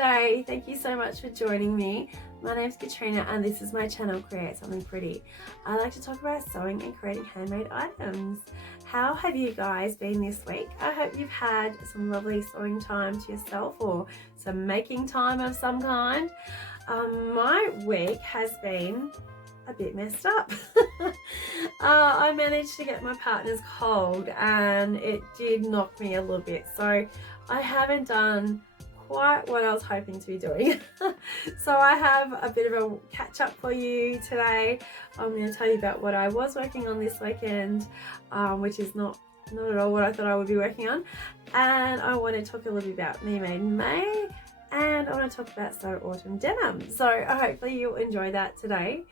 today. Thank you so much for joining me. My name's Katrina and this is my channel, Create Something Pretty. I like to talk about sewing and creating handmade items. How have you guys been this week? I hope you've had some lovely sewing time to yourself or some making time of some kind. My week has been a bit messed up. I managed to get my partner's cold and it did knock me a little bit, so I haven't done quite what I was hoping to be doing. So I have a bit of a catch up for you today. I'm going to tell you about what I was working on this weekend, which is not at all what I thought I would be working on, and I want to talk a little bit about Me Made in May, and I want to talk about Sew Autumn Denim. So hopefully you'll enjoy that today.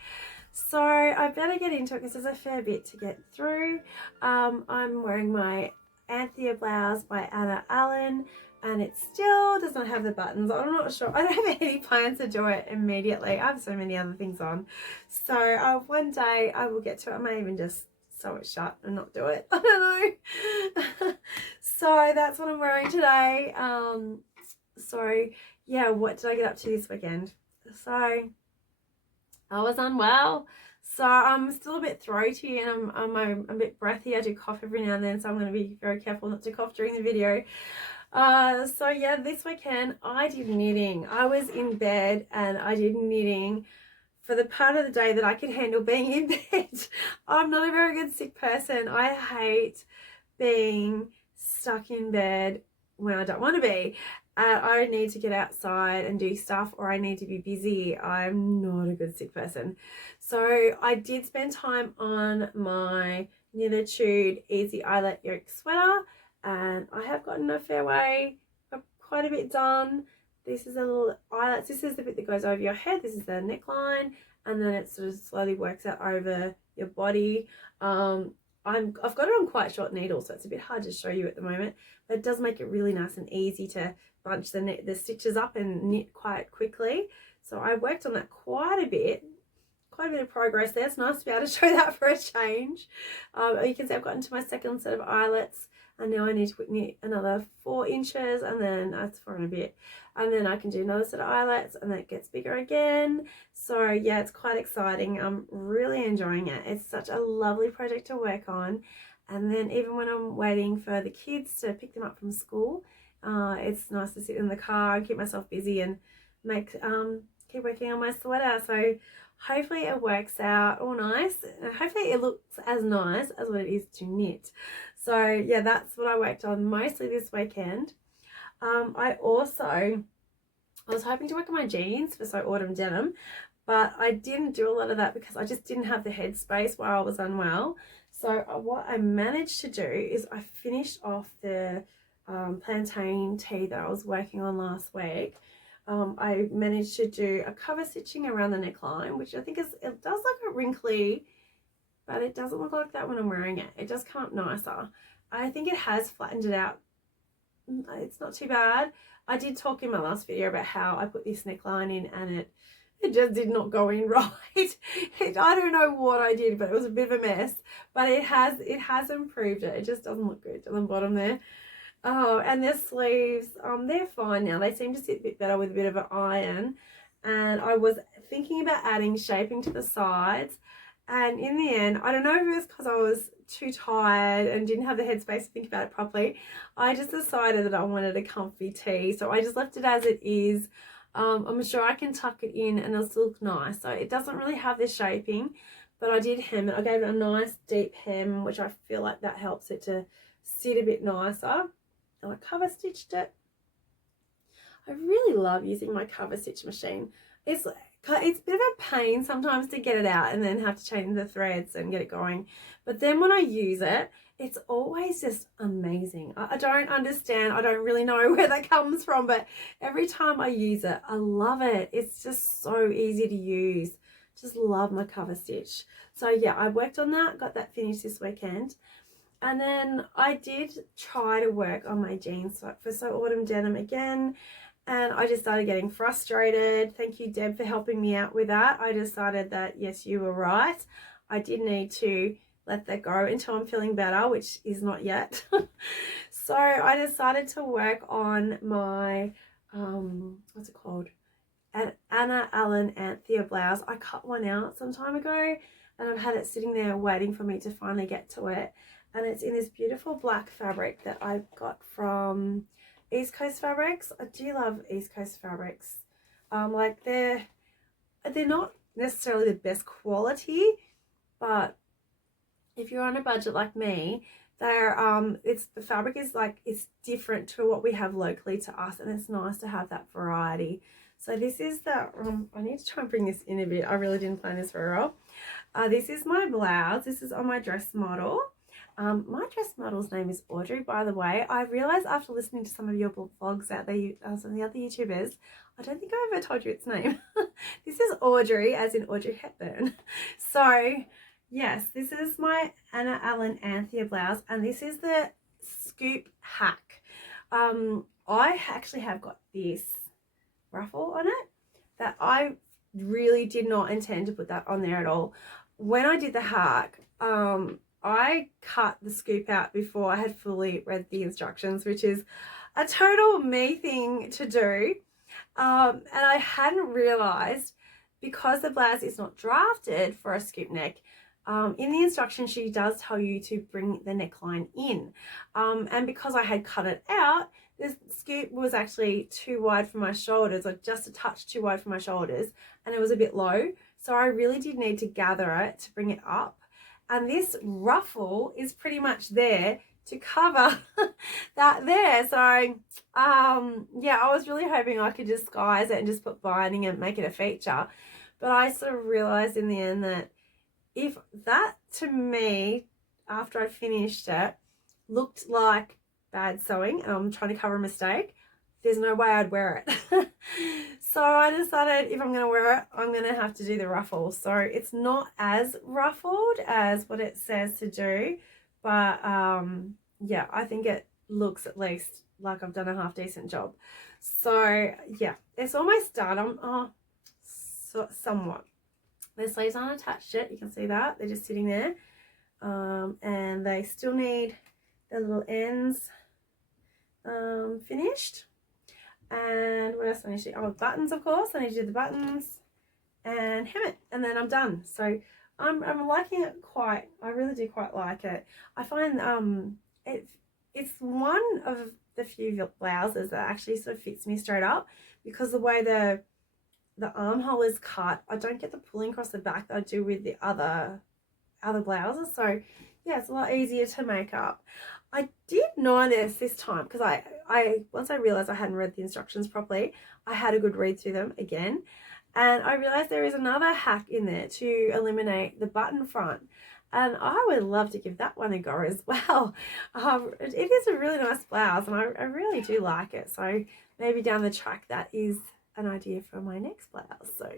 So I better get into it because there's a fair bit to get through. I'm wearing my Anthea blouse by Anna Allen, and it still doesn't have the buttons. I'm not sure. I don't have any plans to do it immediately. I have so many other things on. So one day I will get to it. I may even just sew it shut and not do it. I don't know. So that's what I'm wearing today. So yeah, what did I get up to this weekend? So I was unwell, so I'm still a bit throaty and I'm a bit breathy. I do cough every now and then, so I'm going to be very careful not to cough during the video. So yeah, this weekend I did knitting. I was in bed and I did knitting for the part of the day that I could handle being in bed. I'm not a very good sick person. I hate being stuck in bed when I don't want to be. I need to get outside and do stuff, or I need to be busy. I'm not a good sick person. So I did spend time on my Knititude Easy Eyelet Yoke sweater, and I have gotten a fair way, quite a bit done. This is a little eyelets. This is the bit that goes over your head. This is the neckline, and then it sort of slowly works out over your body. I've got it on quite short needles, so it's a bit hard to show you at the moment, but it does make it really nice and easy to bunch the stitches up and knit quite quickly. So I worked on that quite a bit of progress there. It's nice to be able to show that for a change. You can see I've gotten to my second set of eyelets, and now I need to knit another 4 inches, and then that's 4 and a bit, and then I can do another set of eyelets and then it gets bigger again. So yeah, it's quite exciting. I'm really enjoying it. It's such a lovely project to work on. And then even when I'm waiting for the kids to pick them up from school, it's nice to sit in the car and keep myself busy and keep working on my sweater. So hopefully it works out all nice, and hopefully it looks as nice as what it is to knit. So yeah, that's what I worked on mostly this weekend. I was hoping to work on my jeans for Sew Autumn Denim, but I didn't do a lot of that because I just didn't have the headspace while I was unwell. So what I managed to do is I finished off the plantain tee that I was working on last week. I managed to do a cover stitching around the neckline, which I think it does look a wrinkly, but it doesn't look like that when I'm wearing it. It does come up nicer. I think it has flattened it out. It's not too bad. I did talk in my last video about how I put this neckline in and it just did not go in right. I don't know what I did, but it was a bit of a mess. But it has improved it. It just doesn't look good on the bottom there. Oh, and the sleeves, they're fine now. They seem to sit a bit better with a bit of an iron. And I was thinking about adding shaping to the sides. And in the end, I don't know if it was because I was too tired and didn't have the headspace to think about it properly. I just decided that I wanted a comfy tee. So I just left it as it is. I'm sure I can tuck it in and it'll still look nice. So it doesn't really have the shaping, but I did hem it. I gave it a nice deep hem, which I feel like that helps it to sit a bit nicer. And I cover stitched it. I really love using my cover stitch machine. It's a bit of a pain sometimes to get it out and then have to change the threads and get it going. But then when I use it, it's always just amazing. I don't understand. I don't really know where that comes from, but every time I use it, I love it. It's just so easy to use. Just love my cover stitch. So yeah, I worked on that, got that finished this weekend. And then I did try to work on my jeans for Sew Autumn Denim again, and I just started getting frustrated. Thank you, Deb, for helping me out with that. I decided that, yes, you were right. I did need to let that go until I'm feeling better, which is not yet. So I decided to work on my what's it called? An Anna Allen Anthea blouse. I cut one out some time ago and I've had it sitting there waiting for me to finally get to it. And it's in this beautiful black fabric that I got from East Coast Fabrics. I do love East Coast Fabrics. Like they're not necessarily the best quality, but if you're on a budget like me, they're the fabric is like, it's different to what we have locally to us, and it's nice to have that variety. So this is the I need to try and bring this in a bit. I really didn't plan this very well. This is my blouse. This is on my dress model. My dress model's name is Audrey, by the way. I realized after listening to some of your vlogs out there, some of the other YouTubers, I don't think I've ever told you its name. This is Audrey, as in Audrey Hepburn. So yes, this is my Anna Allen Anthea blouse, and this is the scoop hack. I actually have got this ruffle on it that I really did not intend to put that on there at all. When I did the hack, I cut the scoop out before I had fully read the instructions, which is a total me thing to do. And I hadn't realized, because the blouse is not drafted for a scoop neck, in the instructions she does tell you to bring the neckline in, and because I had cut it out, this scoop was actually too wide for my shoulders, or just a touch too wide for my shoulders, and it was a bit low, so I really did need to gather it to bring it up. And this ruffle is pretty much there to cover that there. So yeah, I was really hoping I could disguise it and just put binding and make it a feature, but I sort of realized in the end that if that, to me, after I finished it, looked like bad sewing and I'm trying to cover a mistake, there's no way I'd wear it. So I decided if I'm going to wear it, I'm going to have to do the ruffle. So it's not as ruffled as what it says to do, but yeah, I think it looks at least like I've done a half decent job. So yeah, it's almost done. Somewhat. The sleeves aren't attached yet, you can see that, they're just sitting there, and they still need the little ends finished. And what else I need to do? Oh, buttons, of course. I need to do the buttons and hem it, and then I'm done. So I'm liking it quite. I really do quite like it. I find it's one of the few blouses that actually sort of fits me straight up, because the way the armhole is cut, I don't get the pulling across the back that I do with the other blouses. So yeah, it's a lot easier to make up. I did notice this time, because I once I realized I hadn't read the instructions properly, I had a good read through them again, and I realized there is another hack in there to eliminate the button front, and I would love to give that one a go as well. It is a really nice blouse, and I really do like it. So maybe down the track that is an idea for my next blouse. So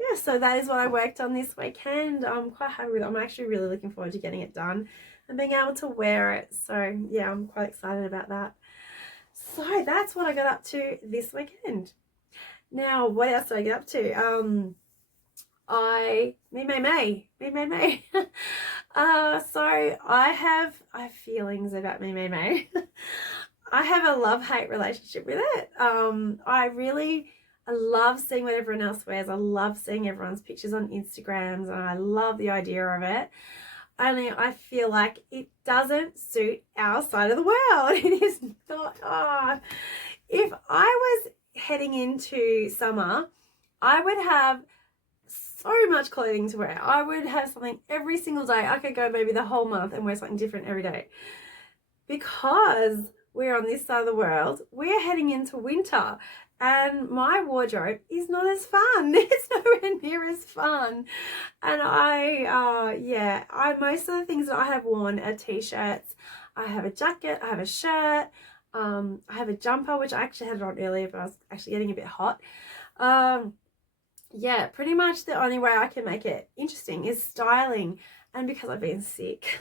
yeah, so that is what I worked on this weekend. I'm quite happy with it. I'm actually really looking forward to getting it done and being able to wear it. So yeah, I'm quite excited about that. So that's what I got up to this weekend. Now, what else did I get up to? So I have feelings about me. I have a love-hate relationship with it. I love seeing what everyone else wears. I love seeing everyone's pictures on Instagrams, and I love the idea of it. Only I feel like it doesn't suit our side of the world. It is not. If I was heading into summer, I would have so much clothing to wear. I would have something every single day. I could go maybe the whole month and wear something different every day. Because we're on this side of the world, we're heading into winter, and my wardrobe is not as fun. It's nowhere near as fun. And most of the things that I have worn are t-shirts. I have a jacket, I have a shirt, I have a jumper, which I actually had it on earlier, but I was actually getting a bit hot. Yeah, pretty much the only way I can make it interesting is styling, and because I've been sick.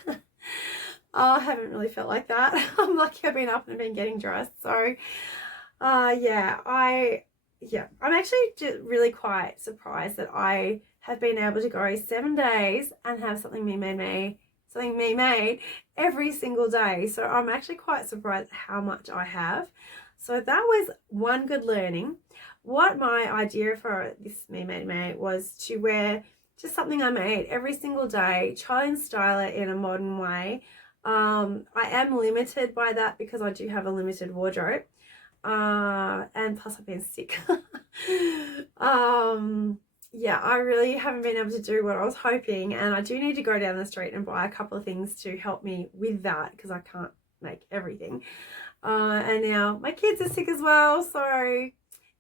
I haven't really felt like that. I'm lucky I've been up and been getting dressed. So I'm actually just really quite surprised that I have been able to go 7 days and have something me made every single day. So I'm actually quite surprised at how much I have. So that was one good learning. What my idea for this Me Made May was to wear just something I made every single day, try and style it in a modern way. I am limited by that because I do have a limited wardrobe. And plus I've been sick. Yeah, I really haven't been able to do what I was hoping, and I do need to go down the street and buy a couple of things to help me with that because I can't make everything. And now my kids are sick as well, so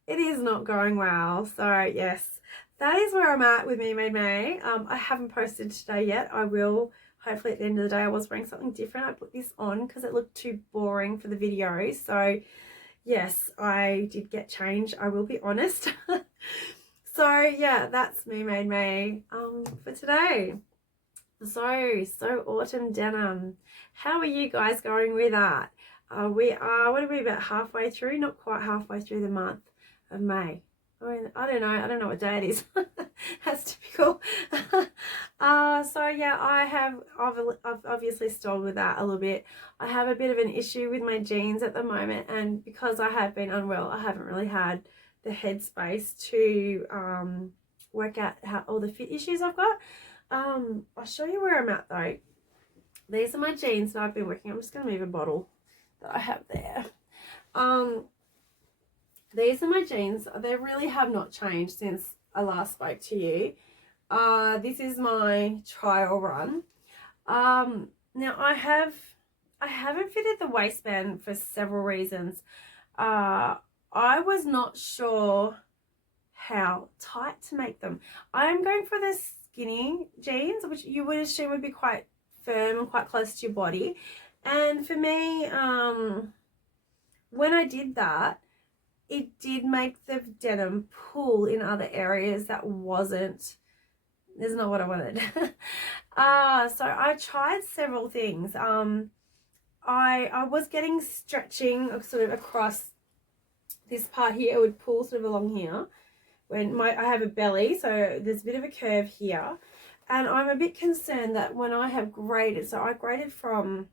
it is not going well. So yes, that is where I'm at with Me Made May. I haven't posted today yet. I will hopefully at the end of the day. I was wearing something different. I put this on because it looked too boring for the video. So yes, I did get changed, I will be honest. So yeah, that's Me Made May for today. So Autumn Denim. How are you guys going with that? We are, what are we, about halfway through? Not quite halfway through the month of May. I mean, I don't know what day it is. That's typical. So yeah, I've obviously stalled with that a little bit. I have a bit of an issue with my jeans at the moment, and because I have been unwell, I haven't really had the headspace to work out all the fit issues I've got. I'll show you where I'm at though. These are my jeans that I've been working on. I'm just going to move a bottle that I have there. These are my jeans. They really have not changed since I last spoke to you. This is my trial run. Now I haven't fitted the waistband for several reasons. I was not sure how tight to make them. I'm going for the skinny jeans, which you would assume would be quite firm and quite close to your body. And for me, when I did that, it did make the denim pull in other areas that wasn't, that's not what I wanted. So I tried several things. I was getting stretching sort of across this part here. It would pull sort of along here when I have a belly, so there's a bit of a curve here, and I'm a bit concerned that when I have graded, so I graded from,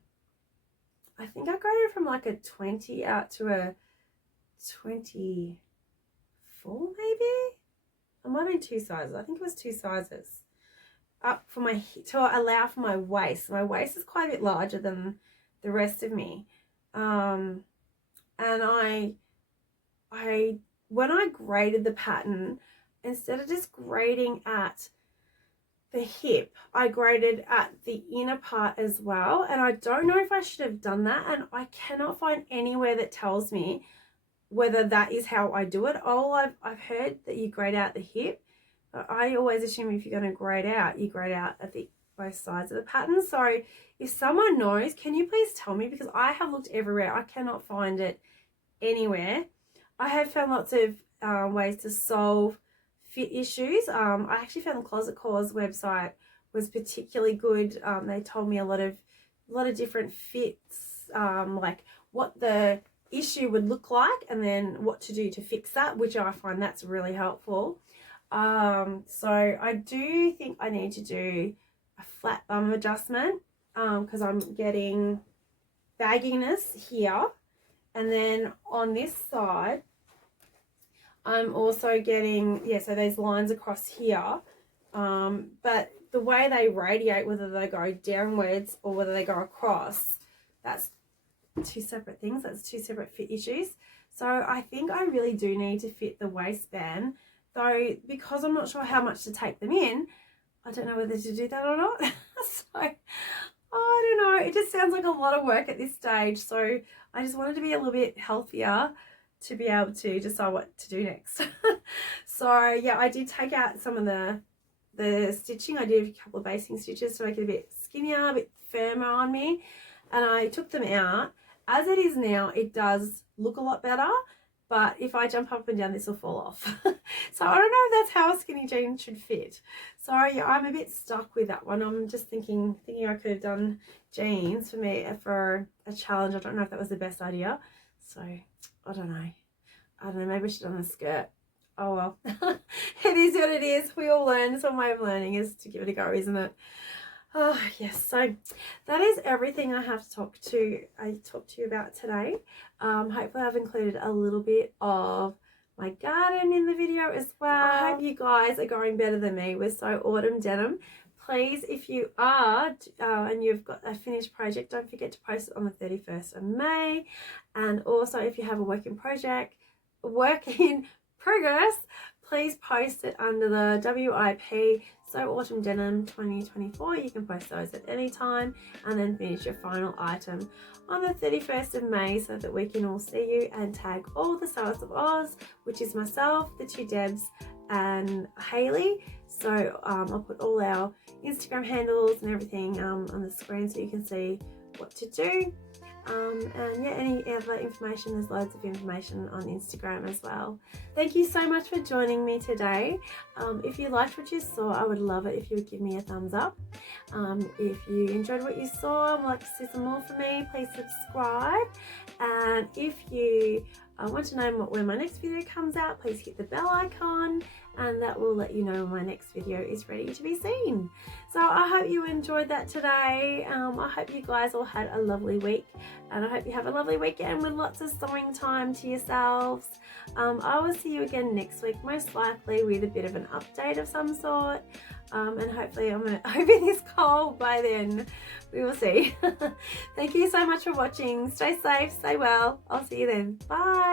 I think I graded from like a 20 out to a 24 maybe. I might have been 2 sizes. I think it was 2 sizes up for my, to allow for my waist. My waist is quite a bit larger than the rest of me, and I when I graded the pattern, instead of just grading at the hip, I graded at the inner part as well, and I don't know if I should have done that, and I cannot find anywhere that tells me whether that is how I do it. All I've heard that you grade out the hip. I always assume if you're going to grade out, you grade out at the both sides of the pattern. So if someone knows, can you please tell me, because I have looked everywhere. I cannot find it anywhere. I have found lots of ways to solve fit issues. I actually found the Closet Cause website was particularly good. They told me a lot of different fits, like what the issue would look like and then what to do to fix that, which I find that's really helpful. So I do think I need to do a flat bum adjustment because I'm getting bagginess here, and then on this side I'm also getting, yeah, so there's lines across here, but the way they radiate, whether they go downwards or whether they go across, that's 2 separate things. That's 2 separate fit issues. So I think I really do need to fit the waistband, though, because I'm not sure how much to take them in. I don't know whether to do that or not. So I don't know, it just sounds like a lot of work at this stage, so I just wanted to be a little bit healthier to be able to decide what to do next. So yeah, I did take out some of the stitching. I did a couple of basting stitches to make it a bit skinnier, a bit firmer on me, and I took them out. As it is now, it does look a lot better, but if I jump up and down, this will fall off. So I don't know if that's how a skinny jean should fit. So yeah, I'm a bit stuck with that one. I'm just thinking I could have done jeans for me for a challenge. I don't know if that was the best idea. So I don't know, maybe I should have done a skirt. Oh well. It is what it is. We all learn. It's one way of learning, is to give it a go, isn't it? Oh yes, so that is everything I have to talk to you about today. Hopefully I've included a little bit of my garden in the video as well. I hope you guys are going better than me with Sew Autumn Denim. Please, if you are and you've got a finished project, don't forget to post it on the 31st of May. And also, if you have a work in progress, please post it under the WIP Sew Autumn Denim 2024. You can post those at any time and then finish your final item on the 31st of May so that we can all see you, and tag all the Sewists of Oz, which is myself, the two Debs and Hayley. So I'll put all our Instagram handles and everything on the screen so you can see what to do. And yeah, any other information, there's loads of information on Instagram as well. Thank you so much for joining me today. If you liked what you saw, I would love it if you would give me a thumbs up. If you enjoyed what you saw and would like to see some more from me, please subscribe. And if you want to know when my next video comes out, please hit the bell icon, and that will let you know when my next video is ready to be seen. So I hope you enjoyed that today. I hope you guys all had a lovely week, and I hope you have a lovely weekend with lots of sewing time to yourselves. I will see you again next week, most likely with a bit of an update of some sort, and hopefully I'm over this cold by then. We will see. Thank you so much for watching. Stay safe, stay well. I'll see you then. Bye.